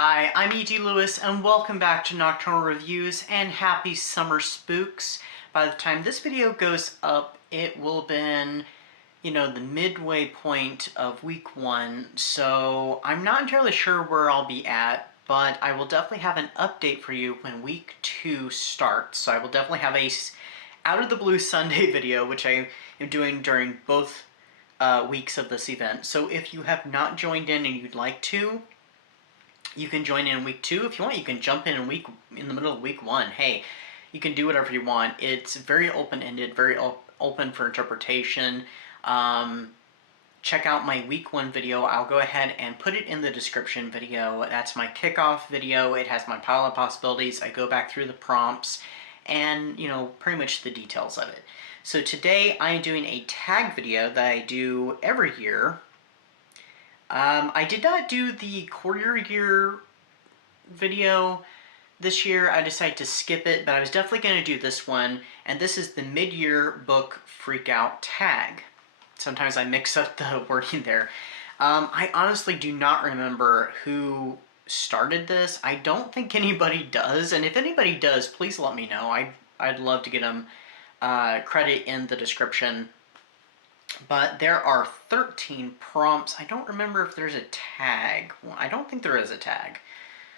Hi, I'm E.G. Lewis, and welcome back to Nocturnal Reviews, and happy summer spooks. By the time this video goes up, it will have been, the midway point of week 1, so I'm not entirely sure where I'll be at, but I will definitely have an update for you when week 2 starts. So I will definitely have a out of the blue Sunday video, which I am doing during both weeks of this event. So if you have not joined in and you'd like to, you can join in week 2. If you want, you can jump in the middle of week 1. Hey, you can do whatever you want. It's very open-ended, very open for interpretation. Check out my week 1 video. I'll go ahead and put it in the description video. That's my kickoff video. It has my pile of possibilities. I go back through the prompts and, pretty much the details of it. So today I'm doing a tag video that I do every year. I did not do the quarter year video this year. I decided to skip it, but I was definitely going to do this one, and this is the Mid-Year Book Freakout Tag. Sometimes I mix up the wording there. I honestly do not remember who started this. I don't think anybody does, and if anybody does, please let me know. I'd love to get them credit in the description. But there are 13 prompts. I don't remember if there's a tag. Well, I don't think there is a tag.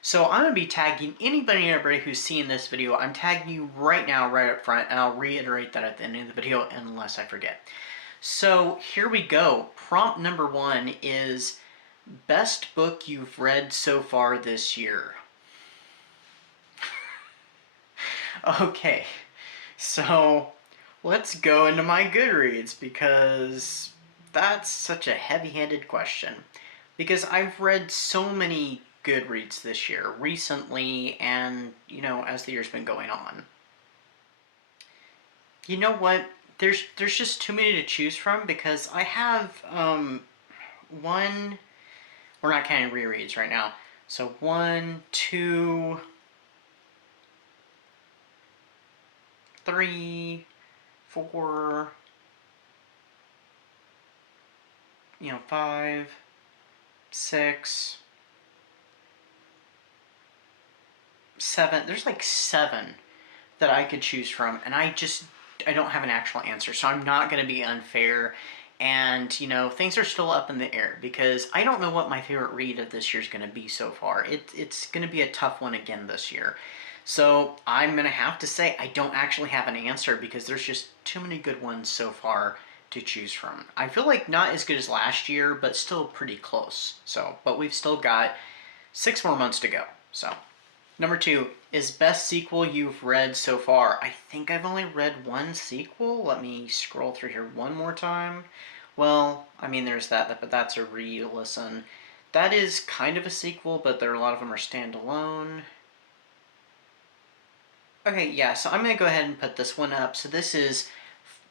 So I'm going to be tagging anybody and everybody who's seeing this video. I'm tagging you right now, right up front, and I'll reiterate that at the end of the video unless I forget. So here we go. Prompt number 1 is best book you've read so far this year. Okay, so let's go into my Goodreads, because that's such a heavy-handed question. Because I've read so many Goodreads this year, recently, and, as the year's been going on. You know what? There's just too many to choose from, because I have, one, we're not counting rereads right now. So 1, 2, 3, 4, 5, 6, 7. There's like 7 that I could choose from, and I don't have an actual answer, so I'm not going to be unfair. And, things are still up in the air, because I don't know what my favorite read of this year is going to be so far. It's going to be a tough one again this year. So I'm going to have to say I don't actually have an answer, because there's just too many good ones so far to choose from. I feel like not as good as last year, but still pretty close. But we've still got 6 more months to go. So number 2 is best sequel you've read so far. I think I've only read 1 sequel. Let me scroll through here one more time. Well, I mean, there's that, but that's a re-listen. That is kind of a sequel, but a lot of them are standalone. Okay, yeah, so I'm going to go ahead and put this one up. So this is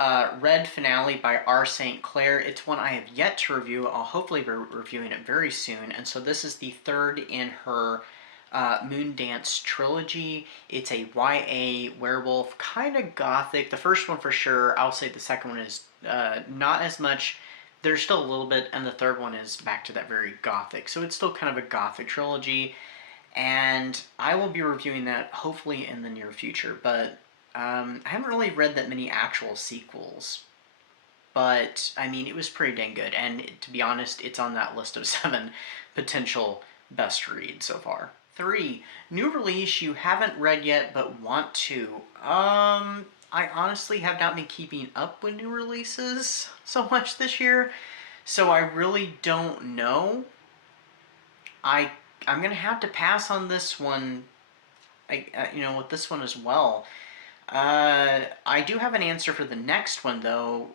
Red Finale by R. St. Clair. It's one I have yet to review. I'll hopefully be reviewing it very soon. And so this is the 3rd in her Moondance trilogy. It's a YA werewolf, kind of gothic. The first one for sure. I'll say the second one is not as much. There's still a little bit, and the third one is back to that very gothic. So it's still kind of a gothic trilogy. And I will be reviewing that hopefully in the near future, but I haven't really read that many actual sequels. But, I mean, it was pretty dang good, and to be honest, it's on that list of 7 potential best reads so far. 3, new release you haven't read yet but want to. I honestly have not been keeping up with new releases so much this year, so I really don't know. I'm going to have to pass on this one, with this one as well. I do have an answer for the next one, though.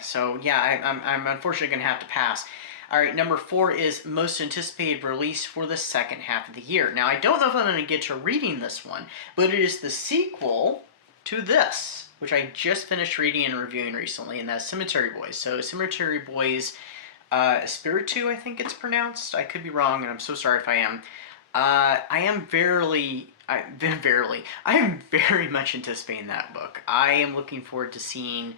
So, yeah, I'm unfortunately going to have to pass. All right, number 4 is most anticipated release for the second half of the year. Now, I don't know if I'm going to get to reading this one, but it is the sequel to this, which I just finished reading and reviewing recently, and that's Cemetery Boys. So, Cemetery Boys Spiritu, I think it's pronounced. I could be wrong, and I'm so sorry if I am. I am very much anticipating that book. I am looking forward to seeing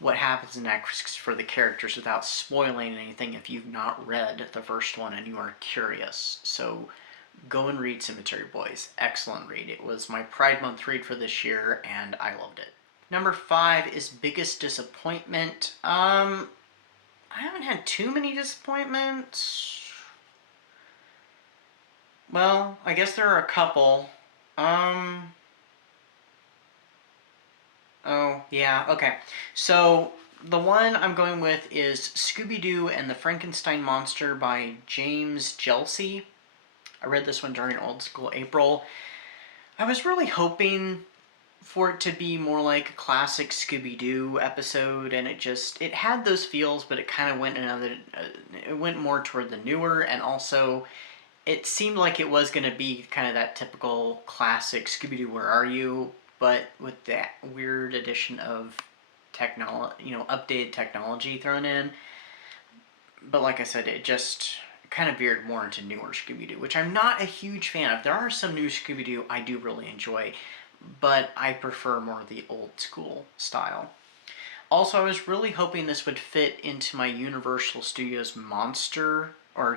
what happens next for the characters without spoiling anything if you've not read the first one and you are curious. So go and read Cemetery Boys. Excellent read. It was my Pride Month read for this year, and I loved it. Number 5 is Biggest Disappointment. I haven't had too many disappointments. Well, I guess there are a couple. Oh, yeah, okay. So, the one I'm going with is Scooby-Doo and the Frankenstein Monster by James Gelsey. I read this one during Old School April. I was really hoping for it to be more like a classic Scooby-Doo episode, and it had those feels, but it kind of went it went more toward the newer, and also it seemed like it was going to be kind of that typical classic Scooby-Doo, Where Are You? But with that weird addition of updated technology thrown in. But like I said, it just kind of veered more into newer Scooby-Doo, which I'm not a huge fan of. There are some new Scooby-Doo I do really enjoy, but I prefer more the old school style. Also, I was really hoping this would fit into my Universal Studios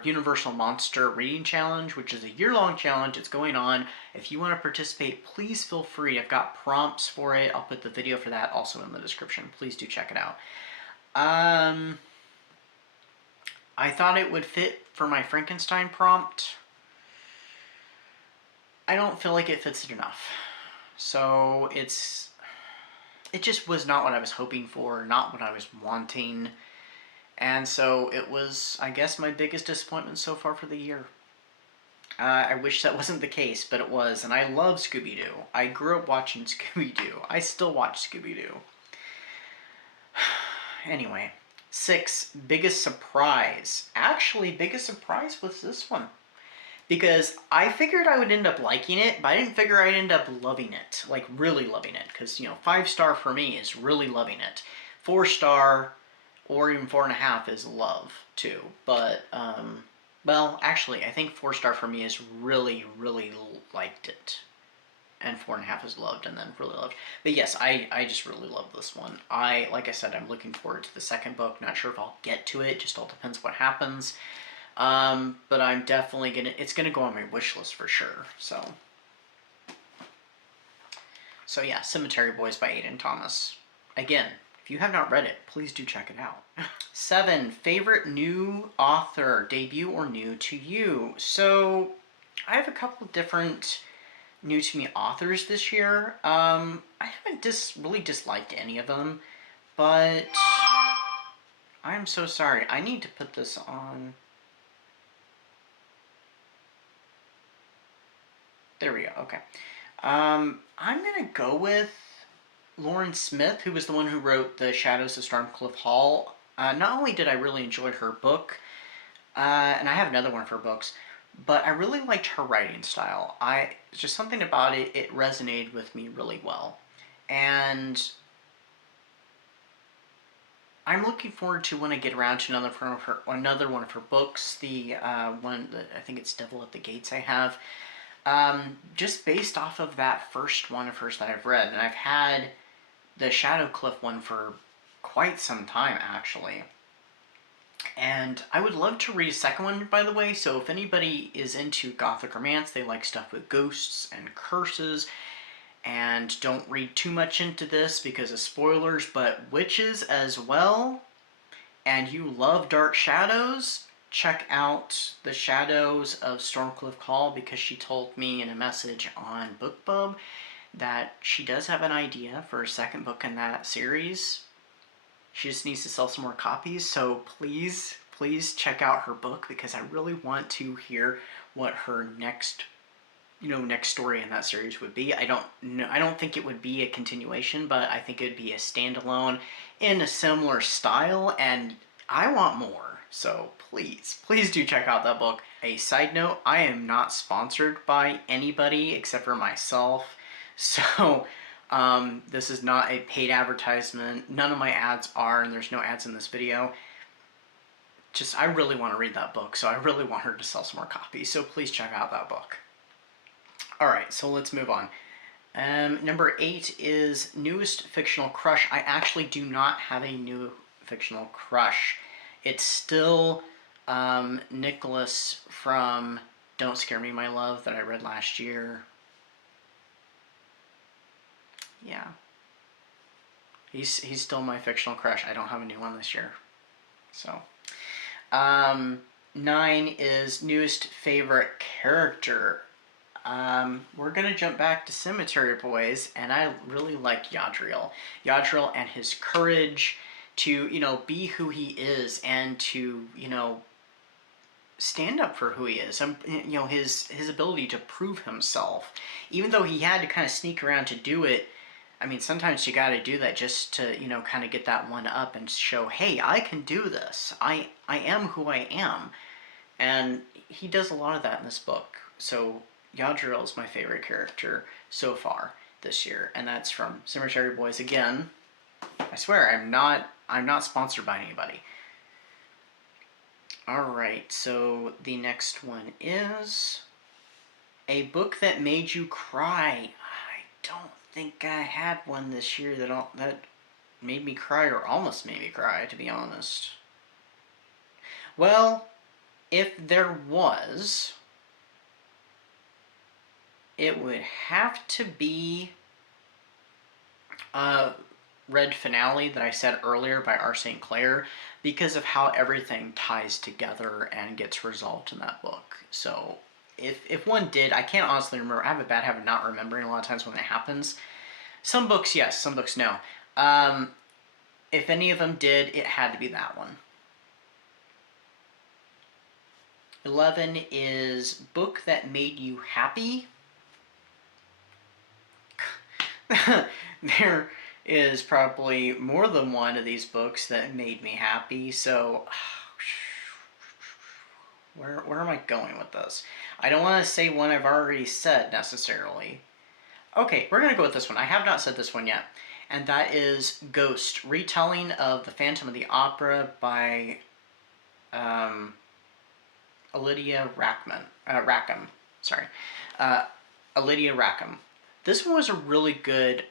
Universal Monster Reading Challenge, which is a year-long challenge. It's going on. If you want to participate, please feel free. I've got prompts for it. I'll put the video for that also in the description. Please do check it out. I thought it would fit for my Frankenstein prompt. I don't feel like it fits it enough. So it just was not what I was hoping for, not what I was wanting. And so it was, I guess, my biggest disappointment so far for the year. I wish that wasn't the case, but it was. And I love Scooby-Doo. I grew up watching Scooby-Doo. I still watch Scooby-Doo. Anyway, 6, biggest surprise. Actually, biggest surprise was this one. Because I figured I would end up liking it, but I didn't figure I'd end up loving it. Like, really loving it. Because, 5-star for me is really loving it. 4-star, or even 4.5 is love, too. But, well, actually, I think 4-star for me is really, really liked it. And 4.5 is loved, and then really loved. But yes, I just really love this one. Like I said, I'm looking forward to the second book. Not sure if I'll get to it. Just all depends what happens. But I'm definitely it's gonna go on my wish list for sure. So yeah, Cemetery Boys by Aiden Thomas. Again, if you have not read it, please do check it out. 7, favorite new author, debut or new to you. So I have a couple different new to me authors this year. I haven't really disliked any of them, but I am so sorry. I need to put this on. There we go, okay. I'm gonna go with Lauren Smith, who was the one who wrote The Shadows of Stormcliff Hall. Not only did I really enjoy her book, and I have another one of her books, but I really liked her writing style. Just something about it, it resonated with me really well. And I'm looking forward to when I get around to another one of her books, the one that I think it's Devil at the Gates I have. Just based off of that first one of hers that I've read, and I've had the Shadowcliff one for quite some time, actually. And I would love to read a second one, by the way, so if anybody is into gothic romance, they like stuff with ghosts and curses, and don't read too much into this because of spoilers, but witches as well, and you love dark shadows, check out The Shadows of Stormcliff Hall, because she told me in a message on BookTube that she does have an idea for a second book in that series. She just needs to sell some more copies, so please check out her book, because I really want to hear what her next story in that series would be. I don't think it would be a continuation, but I think it would be a standalone in a similar style, and I want more. So please do check out that book. A side note, I am not sponsored by anybody except for myself, so this is not a paid advertisement. None of my ads are, and there's no ads in this video. I really want to read that book, so I really want her to sell some more copies, so please check out that book. Alright, so let's move on. Number 8 is newest fictional crush. I actually do not have a new fictional crush. It's still Nicholas from Don't Scare Me, My Love that I read last year. Yeah. He's still my fictional crush. I don't have a new one this year. So, 9 is newest favorite character. We're gonna jump back to Cemetery Boys, and I really like Yadriel. Yadriel and his courage to, be who he is and to, stand up for who he is. His ability to prove himself. Even though he had to kind of sneak around to do it, I mean, sometimes you gotta do that just to, kind of get that one up and show, hey, I can do this. I am who I am. And he does a lot of that in this book. So Yadriel is my favorite character so far this year, and that's from Cemetery Boys again. I swear, I'm not sponsored by anybody. Alright, so the next one is a book that made you cry. I don't think I had one this year that made me cry, or almost made me cry, to be honest. Well, if there was, it would have to be Red Finale that I said earlier by R. St. Clair, because of how everything ties together and gets resolved in that book. So if one did, I can't honestly remember. I have a bad habit of not remembering a lot of times when it happens. Some books, yes. Some books, no. If any of them did, it had to be that one. 11 is book that made you happy. There is probably more than one of these books that made me happy, so where am I going with this? I don't want to say one I've already said necessarily. Okay, we're going to go with this one. I have not said this one yet, and that is Ghost, retelling of The Phantom of the Opera by Lydia Rackham. Sorry. Lydia Rackham. This one was a really good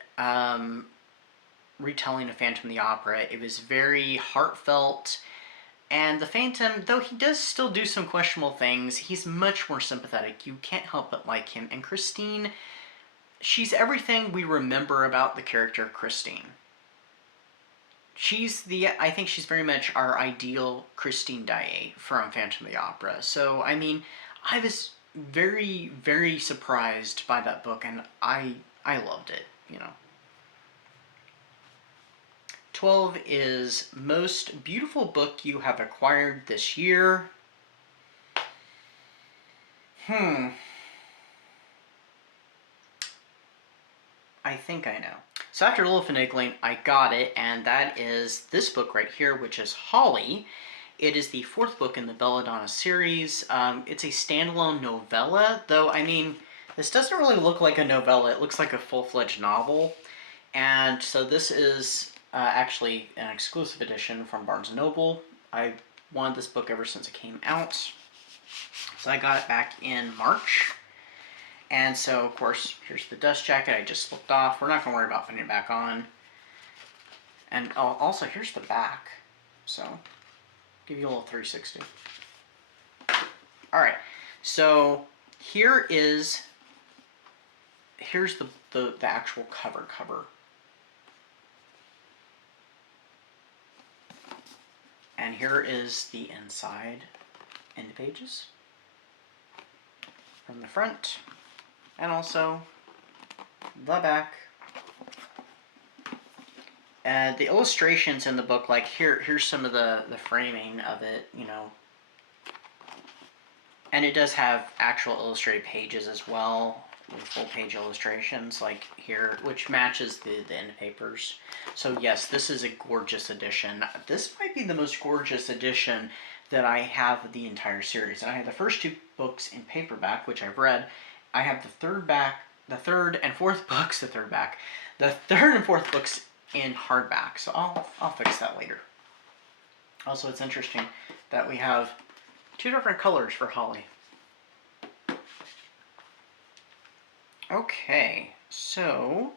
retelling of Phantom of the Opera. It was very heartfelt, and the Phantom, though he does still do some questionable things, he's much more sympathetic. You can't help but like him. And Christine, she's everything we remember about the character Christine. I think she's very much our ideal Christine Daae from Phantom of the Opera. So, I mean, I was very, very surprised by that book, and I loved it, 12 is most beautiful book you have acquired this year. I think I know. So after a little finagling, I got it, and that is this book right here, which is Holly. It is the 4th book in the Belladonna series. It's a standalone novella, though, I mean, this doesn't really look like a novella. It looks like a full-fledged novel. And so this is actually an exclusive edition from Barnes & Noble. I wanted this book ever since it came out. So I got it back in March. And so, of course, here's the dust jacket I just slipped off. We're not going to worry about putting it back on. And also, here's the back. So, give you a little 360. Alright, so here's the actual cover. And here is the inside end pages from the front, and also the back. The illustrations in the book, like here's some of the framing of it, and it does have actual illustrated pages as well, with full page illustrations, like here, which matches the end papers. So yes, this is a gorgeous edition. This might be the most gorgeous edition that I have of the entire series. And I have the first 2 books in paperback, which I've read. I have the third and fourth books in hardback. So I'll fix that later. Also, it's interesting that we have 2 different colors for Holly. Okay, So,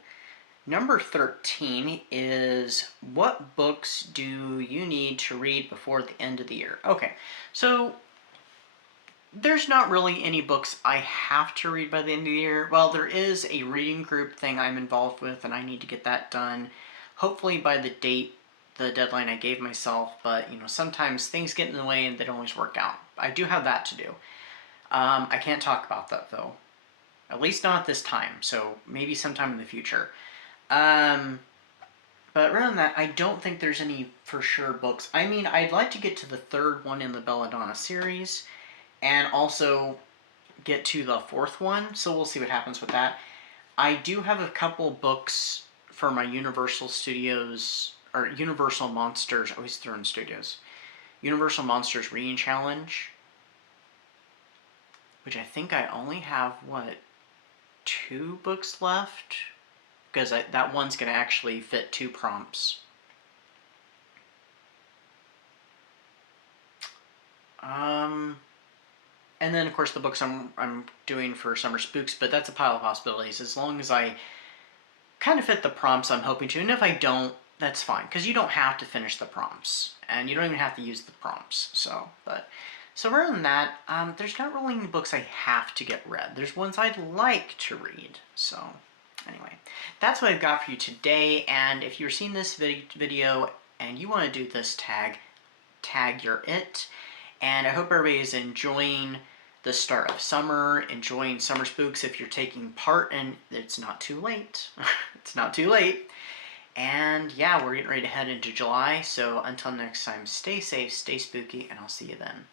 number 13 is, what books do you need to read before the end of the year? Okay, so there's not really any books I have to read by the end of the year. Well, there is a reading group thing I'm involved with, and I need to get that done, hopefully by the deadline I gave myself, but sometimes things get in the way and they don't always work out. I do have that to do. I can't talk about that though. At least not at this time, so maybe sometime in the future. But other than that, I don't think there's any for sure books. I mean, I'd like to get to the third one in the Belladonna series, and also get to the fourth one, so we'll see what happens with that. I do have a couple books for my Universal Studios, or Universal Monsters, I always throw in studios. Universal Monsters Reading Challenge, which I think I only have, 2 books left? Because that one's going to actually fit 2 prompts. And then, of course, the books I'm doing for Summer Spooks, but that's a pile of possibilities. As long as I kind of fit the prompts I'm hoping to, and if I don't, that's fine, because you don't have to finish the prompts, and you don't even have to use the prompts. So other than that, there's not really any books I have to get read. There's ones I'd like to read. So anyway, that's what I've got for you today, and if you're seeing this video and you want to do this tag your it. And I hope everybody is enjoying the start of summer, enjoying Summer Spooks if you're taking part, and it's not too late. It's not too late. And yeah, we're getting ready to head into July, so until next time, stay safe, stay spooky, and I'll see you then.